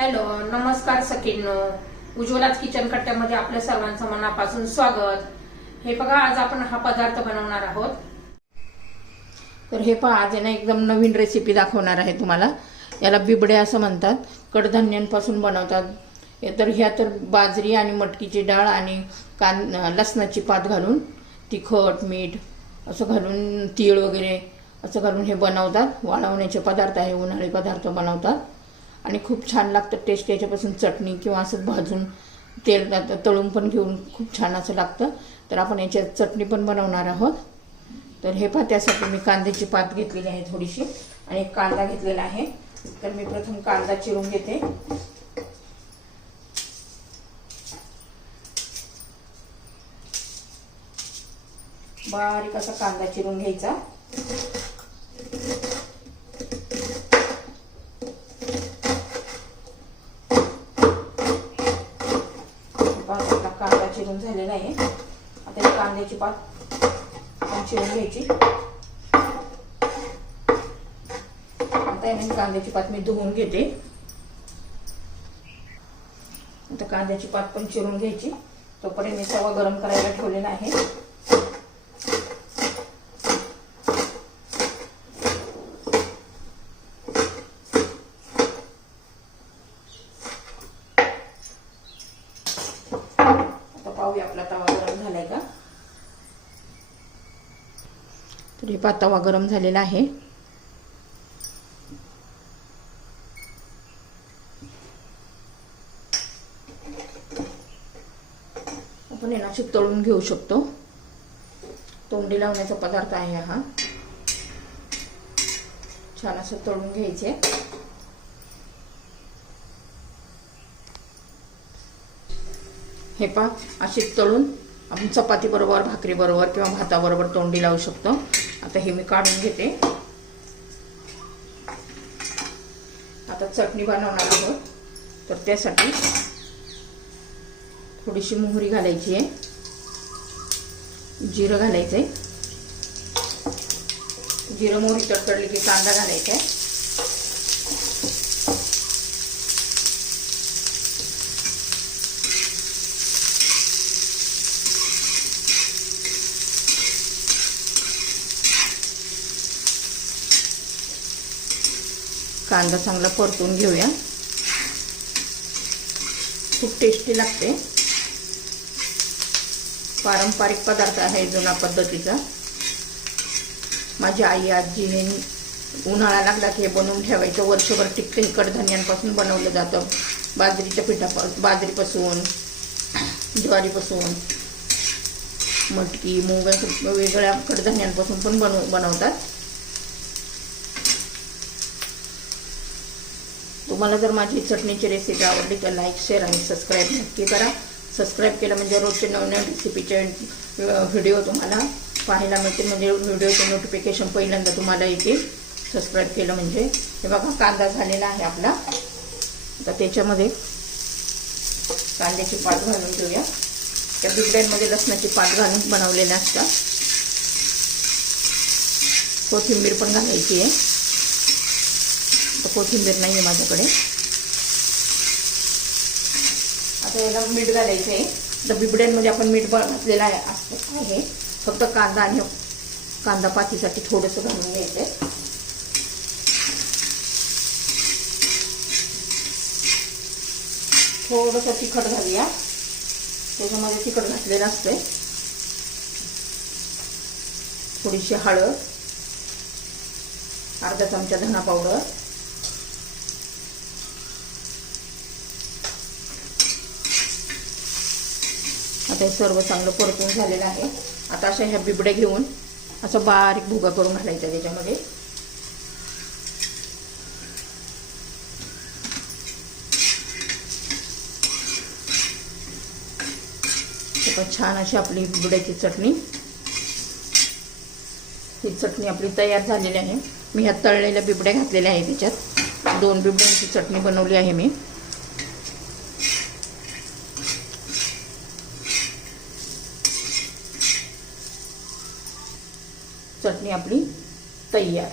Hello, नमस्कार सखींनो. उज्ज्वलाच kitchen कट्ट्यामध्ये आपल्या सर्वांचं मनापासून स्वागत. हे बघा, आज आपण हा पदार्थ बनवणार आहोत. तर हे पहा, आज ना एकदम नवीन रेसिपी दाखवणार आहे तुम्हाला. याला बिबडे असं म्हणतात. कडधान्यांपासून बनवतात. तर ह्या तर बाजरी आणि मटकीची डाळ आणि लसणाची पात घालून तिखट मीठ असं घालून तीळ वगैरे असं घालून हे बनवतात. वाळवण्याचे पदार्थ आहे, उन्हाळी पदार्थ बनवतात आणि खूप छान लागतं टेस्ट. याच्यापासून चटणी किंवा असं भाजून तेल तळून पण घेऊन खूप छान असं लागतं. तर आपण याच्यात चटणी पण बनवणार आहोत. तर हे पहा, त्यासाठी मी कांद्याची पात घेतलेली आहे थोडीशी आणि एक कांदा घेतलेला आहे. तर मी प्रथम कांदा चिरून घेते. बारीक असा कांदा चिरून घ्यायचा. कांदा चिरून झालेला आहे. आता कांद्याची पात आपण चिरून घ्यायची. आता कांद्याची पात मी धुवून घेते. आता कांद्याची पात पण चिरून घ्यायची. तोपर्यंत मी तवा गरम करायला ठेवलेला आहे. पाहूया आपला तवा गरम झालाय का. तर हे तवा गरम झालेला आहे. आपण हे अशी तळून घेऊ शकतो. तोंडी लावण्याचा पदार्थ आहे हा. छान असं तळून घ्यायचे. हे पहा, अशी तळून आपण चपाती बरोबर, भाकरी बरोबर किंवा भाताबरोबर तोंडी लावू शकतो. आता हे मी काढून घेते. आता चटणी बनवणार आहोत. तर त्यासाठी थोडीशी मोहरी घालायची आहे, जिरं घालायचंय. जिरं मोहरी तडतडली की कांदा घालायचा आहे. कांदा चांगला परतून घेऊया. खूप टेस्टी लागते. पारंपरिक पदार्थ आहे, जुना पद्धतीचा. माझी आई आजी हे उन्हाळा लागला की हे बनवून ठेवायचं. वर्षभर टिकते. कडधान्यांपासून बनवलं जातं. बाजरीच्या पिठापासून, बाजरीपासून, ज्वारीपासून, मटकी, मूग वेगवेगळ्या कडधान्यांपासून पण बनवतात. तुम्हाला जर माझी चटणीची रेसिपी आवडली तर लाईक, शेअर आणि सबस्क्राईब नक्की करा. सबस्क्राईब केलं म्हणजे रोजचे नवीन रेसिपीचे व्हिडिओ तुम्हाला पाहायला मिळतील. म्हणजे व्हिडिओचे नोटिफिकेशन पहिल्यांदा तुम्हाला येतील सबस्क्राईब केलं म्हणजे. हे बघा, कांदा झालेला आहे आपला. आता त्याच्यामध्ये कांद्याची पात घालून घेऊया. त्या बिबड्यांमध्ये लसणाची पात घालून बनवलेल्या असतात. कोथिंबीर पण घालायची आहे. कोथिंबीर नाही आहे माझ्याकडे. आता याला मीठ घालायचं आहे. तर बिबड्यांमध्ये आपण मीठ घातलेलं आहे. फक्त कांदा आणि कांदा पातीसाठी थोडंसं घालून घ्यायचं आहे. थोडंसं तिखट घालूया. त्याच्यामध्ये तिखट घातलेलं असतंय. थोडीशी हळद, अर्धा चमचा धना पावडर, आता हे सर्व चांगलं परतून झालेलं आहे. आता अशा ह्या बिबड्या घेऊन असं बारीक भुगा करून घालायचा त्याच्यामध्ये. छान अशी आपली बिबड्याची चटणी, ही चटणी आपली तयार झालेली आहे. मी ह्या तळलेल्या बिबड्या घातलेल्या आहे. त्याच्यात 2 बिबड्यांची चटणी बनवली आहे मी. चटणी आपली तयार.